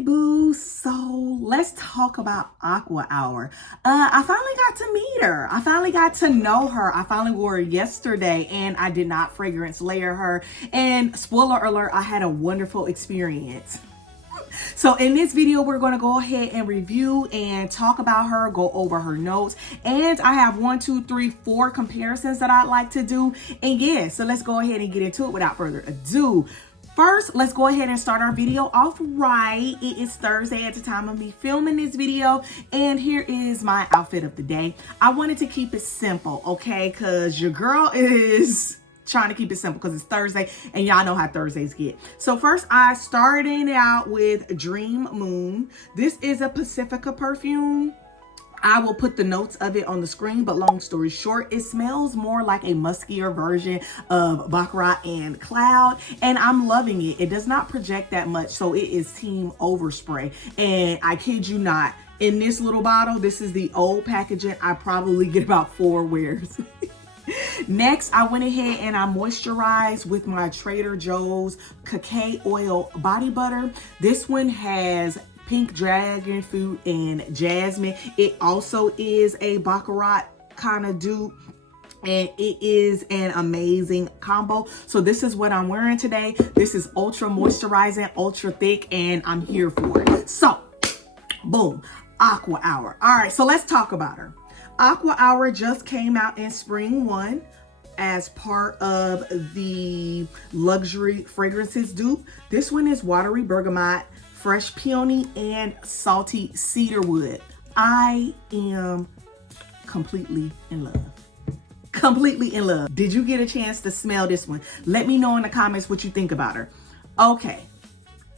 boo. So let's talk about Aqua Hour. I finally got to meet her. I finally got to know her. I finally wore her yesterday and I did not fragrance layer her. And spoiler alert, I had a wonderful experience. So in this video, we're going to go ahead and review and talk about her, go over her notes. And I have 1, 2, 3, 4 comparisons that I'd like to do. And yeah, so let's go ahead and get into it without further ado. First, let's go ahead and start our video off right. It is Thursday at the time of me filming this video, and here is my outfit of the day. I wanted to keep it simple, okay? Because your girl is trying to keep it simple because it's Thursday, and y'all know how Thursdays get. So first, I started out with Dream Moon. This is a Pacifica perfume. I will put the notes of it on the screen, but long story short, it smells more like a muskier version of Baccarat and Cloud, and I'm loving it. It does not project that much, so it is Team Overspray, and I kid you not, in this little bottle, this is the old packaging, I probably get about 4 wears. Next, I went ahead and I moisturized with my Trader Joe's Cacao Oil Body Butter. This one has pink dragon fruit and jasmine. It also is a Baccarat kind of dupe, and it is an amazing combo. So this is what I'm wearing today. This is ultra moisturizing, ultra thick, and I'm here for it. So boom, Aqua Hour. All right, so let's talk about her. Aqua Hour just came out in spring 1 as part of the luxury fragrances dupe. This one is watery bergamot, fresh peony, and salty cedarwood. I am completely in love. Completely in love. Did you get a chance to smell this one? Let me know in the comments what you think about her. Okay,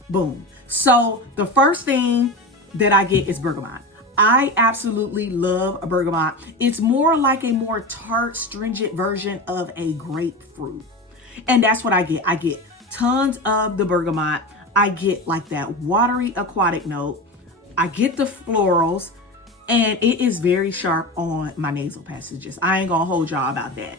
boom. So the first thing that I get is bergamot. I absolutely love a bergamot. It's more like a more tart, stringent version of a grapefruit. And that's what I get. I get tons of the bergamot. I get like that watery aquatic note. I get the florals, and it is very sharp on my nasal passages. I ain't gonna hold y'all about that.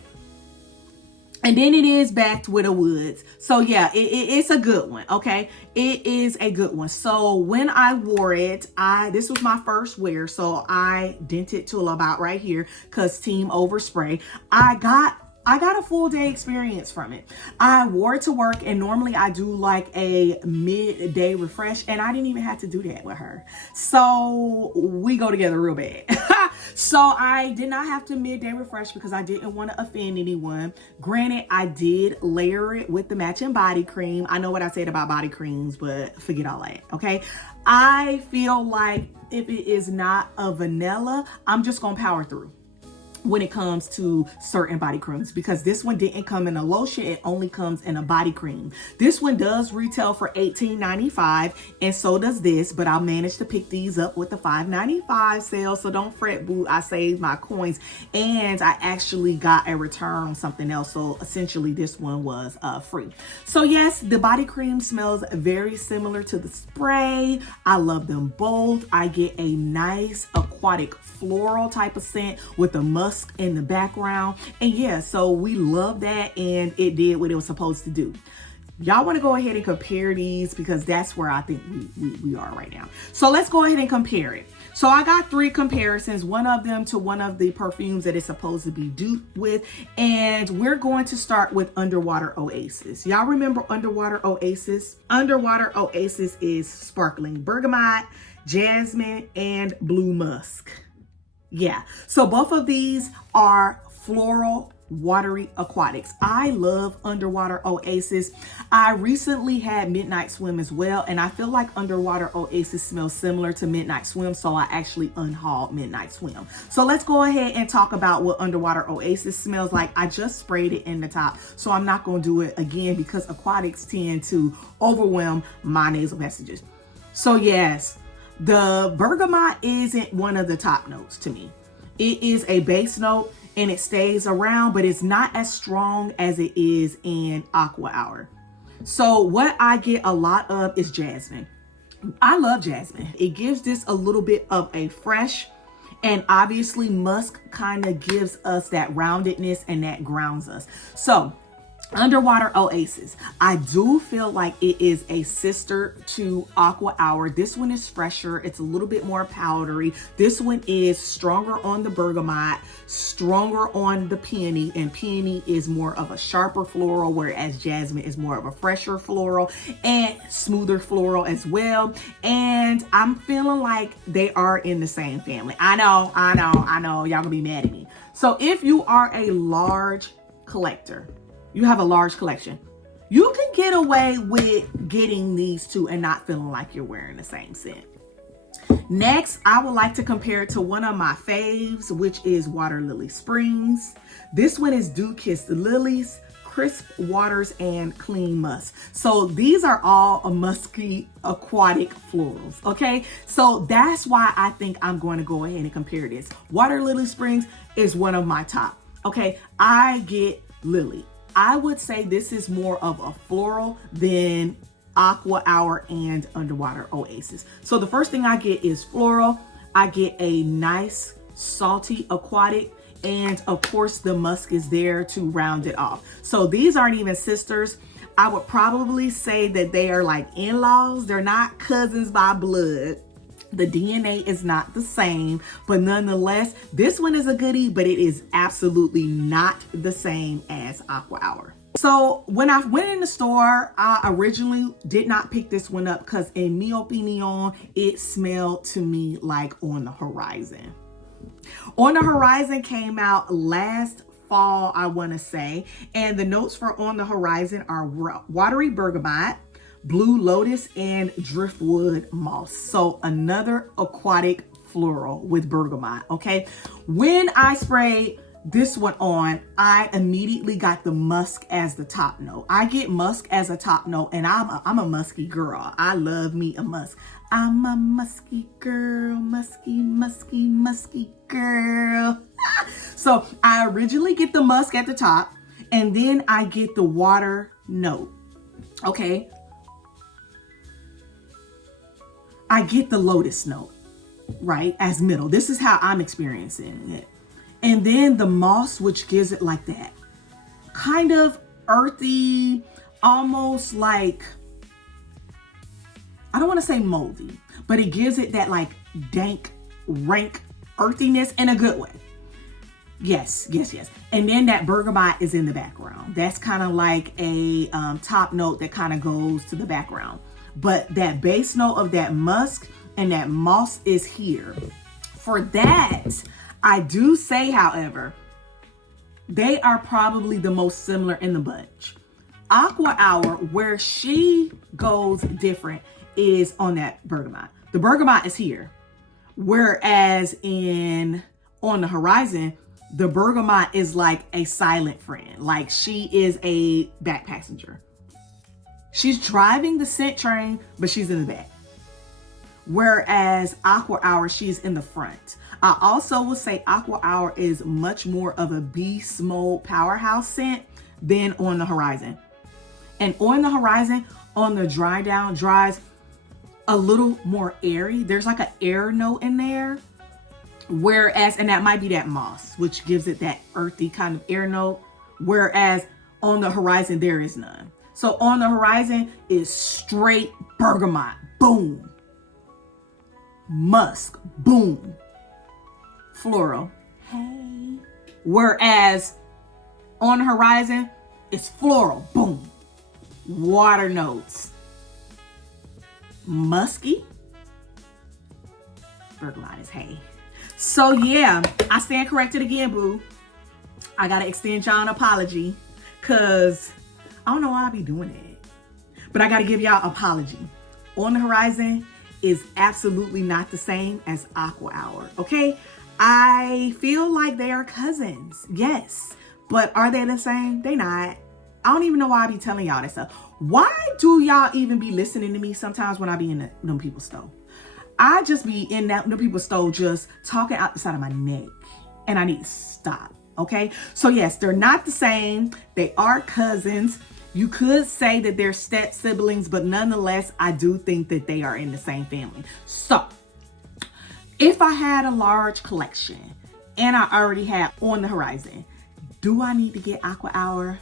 And then it is backed with a woods. So yeah, it's a good one, okay? It is a good one. So when I wore it, this was my first wear, so I dented to about right here because Team Overspray. I got a full day experience from it. I wore it to work, and normally I do like a midday refresh, and I didn't even have to do that with her. So we go together real bad. So I did not have to midday refresh because I didn't want to offend anyone. Granted, I did layer it with the matching body cream. I know what I said about body creams, but forget all that, okay? I feel like if it is not a vanilla, I'm just gonna power through when it comes to certain body creams, because this one didn't come in a lotion, it only comes in a body cream. This one does retail for $18.95, and so does this, but I managed to pick these up with the $5.95 sale, so don't fret, boo, I saved my coins, and I actually got a return on something else, so essentially this one was free. So yes, the body cream smells very similar to the spray. I love them both. I get a nice aquatic floral type of scent with a musk in the background, and yeah, so we love that, and it did what it was supposed to do. Y'all want to go ahead and compare these because that's where I think we are right now. So let's go ahead and compare it. So I got 3 comparisons, one of them to one of the perfumes that it's supposed to be duped with, and we're going to start with Underwater Oasis. Y'all remember Underwater Oasis? Underwater Oasis is sparkling bergamot, jasmine, and blue musk. Yeah, so both of these are floral, watery aquatics. I love Underwater Oasis. I recently had Midnight Swim as well, and I feel like Underwater Oasis smells similar to Midnight Swim, so I actually unhauled Midnight Swim. So let's go ahead and talk about what Underwater Oasis smells like. I just sprayed it in the top, so I'm not going to do it again because aquatics tend to overwhelm my nasal passages. So yes, the bergamot isn't one of the top notes to me. It is a base note and it stays around, but it's not as strong as it is in Aqua Hour. So what I get a lot of is jasmine. I love jasmine. It gives this a little bit of a fresh, and obviously musk kind of gives us that roundedness and that grounds us. So Underwater Oasis. I do feel like it is a sister to Aqua Hour. This one is fresher. It's a little bit more powdery. This one is stronger on the bergamot, stronger on the peony, and peony is more of a sharper floral, whereas jasmine is more of a fresher floral and smoother floral as well. And I'm feeling like they are in the same family. I know. Y'all gonna be mad at me. So if you are a large collector, you have a large collection, you can get away with getting these two and not feeling like you're wearing the same scent. Next, I would like to compare it to one of my faves, which is Water Lily Springs. This one is Dew Kissed Lilies, Crisp Waters, and Clean Musk. So these are all a musky aquatic florals, okay? So that's why I think I'm going to go ahead and compare this. Water Lily Springs is one of my top, okay? I get Lily. I would say this is more of a floral than Aqua Hour and Underwater Oasis. So the first thing I get is floral. I get a nice salty aquatic, and of course the musk is there to round it off. So these aren't even sisters. I would probably say that they are like in-laws. They're not cousins by blood. The DNA is not the same, but nonetheless, this one is a goodie, but it is absolutely not the same as Aqua Hour. So when I went in the store, I originally did not pick this one up because in mi opinion, it smelled to me like On the Horizon. On the Horizon came out last fall, I want to say, and the notes for On the Horizon are watery bergamot, blue lotus, and driftwood moss. So another aquatic floral with bergamot, okay? When I sprayed this one on, I immediately got the musk as the top note. I get musk as a top note, and I'm a musky girl. I love me a musk. I'm a musky girl, musky girl. So I originally get the musk at the top, and then I get the water note, okay? I get the lotus note, right, as middle. This is how I'm experiencing it. And then the moss, which gives it like that kind of earthy, almost like, I don't want to say moldy, but it gives it that like dank, rank earthiness in a good way. Yes. And then that bergamot is in the background. That's kind of like a top note that kind of goes to the background. But that base note of that musk and that moss is here. For that, I do say, however, they are probably the most similar in the bunch. Aqua Hour, where she goes different, is on that bergamot. The bergamot is here. Whereas On the Horizon, the bergamot is like a silent friend. Like she is a back passenger. She's driving the scent train, but she's in the back. Whereas Aqua Hour, she's in the front. I also will say Aqua Hour is much more of a beast mode powerhouse scent than On the Horizon. And On the Horizon, on the dry down, dries a little more airy. There's like an air note in there. Whereas, and that might be that moss, which gives it that earthy kind of air note. Whereas On the Horizon, there is none. So On the Horizon is straight bergamot, boom. Musk, boom. Floral, hey. Whereas On the Horizon, it's floral, boom. Water notes, musky. Bergamot is hey. So yeah, I stand corrected again, boo. I gotta extend y'all an apology because I don't know why I be doing it. But I gotta give y'all an apology. On the Horizon is absolutely not the same as Aqua Hour, okay? I feel like they are cousins, yes. But are they the same? They not. I don't even know why I be telling y'all that stuff. Why do y'all even be listening to me sometimes when I be in them people's stove? I just be in them people's stove just talking out the side of my neck. And I need to stop, okay? So yes, they're not the same. They are cousins. You could say that they're step siblings, but nonetheless, I do think that they are in the same family. So if I had a large collection and I already had On the Horizon, do I need to get Aqua Hour?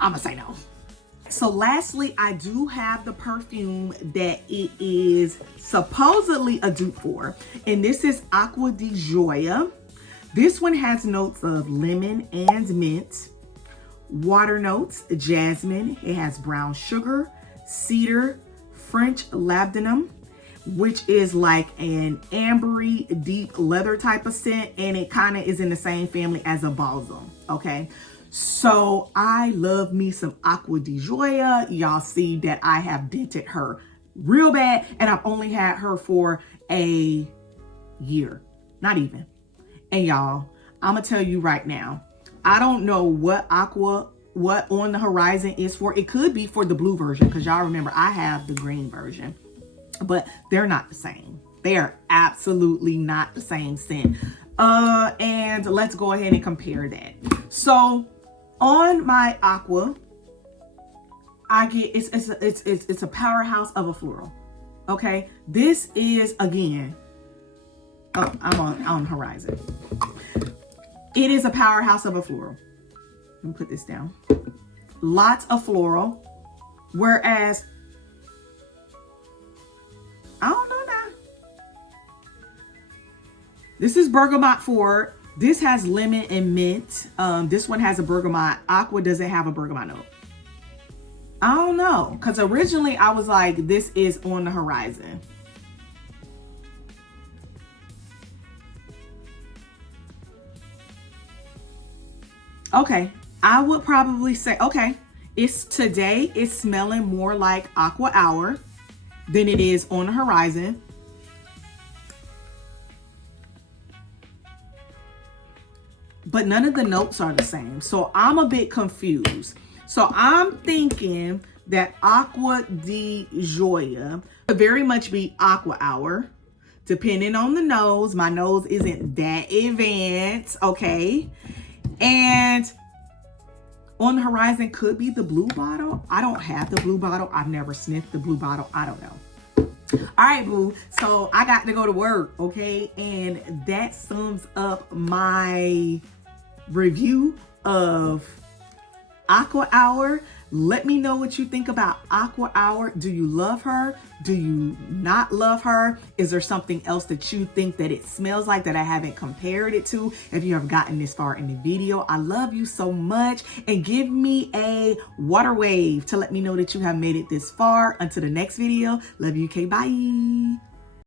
I'm gonna say no. So lastly, I do have the perfume that it is supposedly a dupe for, and this is Aqua di Gioia. This one has notes of lemon and mint, water notes, jasmine. It has brown sugar, cedar, French labdanum, which is like an ambery, deep leather type of scent, and it kind of is in the same family as a balsam, okay? So I love me some Aqua di Gioia. Y'all see that I have dented her real bad, and I've only had her for a year, not even. And y'all, I'm gonna tell you right now, I don't know what On the Horizon is for. It could be for the blue version, because y'all remember I have the green version, but they're not the same. They are absolutely not the same scent. And let's go ahead and compare that. So on my Aqua, I get it's a powerhouse of a floral. Okay, this is again. Oh, I'm on Horizon. It is a powerhouse of a floral. Let me put this down. Lots of floral, whereas I don't know now. This is bergamot forward. This has lemon and mint. This one has a bergamot. Aqua doesn't have a bergamot note. I don't know, because originally I was like, this is On the Horizon. Okay, I would probably say, okay, today it's smelling more like Aqua Hour than it is On the Horizon. But none of the notes are the same. So I'm a bit confused. So I'm thinking that Aqua di Gioia could very much be Aqua Hour, depending on the nose. My nose isn't that advanced, okay? And On the Horizon could be the blue bottle. I don't have the blue bottle. I've never sniffed the blue bottle. I don't know. All right, boo. So I got to go to work, okay? And that sums up my review of Aqua Hour. Let me know what you think about Aqua Hour. Do you love her? Do you not love her? Is there something else that you think that it smells like that I haven't compared it to? If you have gotten this far in the video, I love you so much. And give me a water wave to let me know that you have made it this far. Until the next video, love you, okay, bye.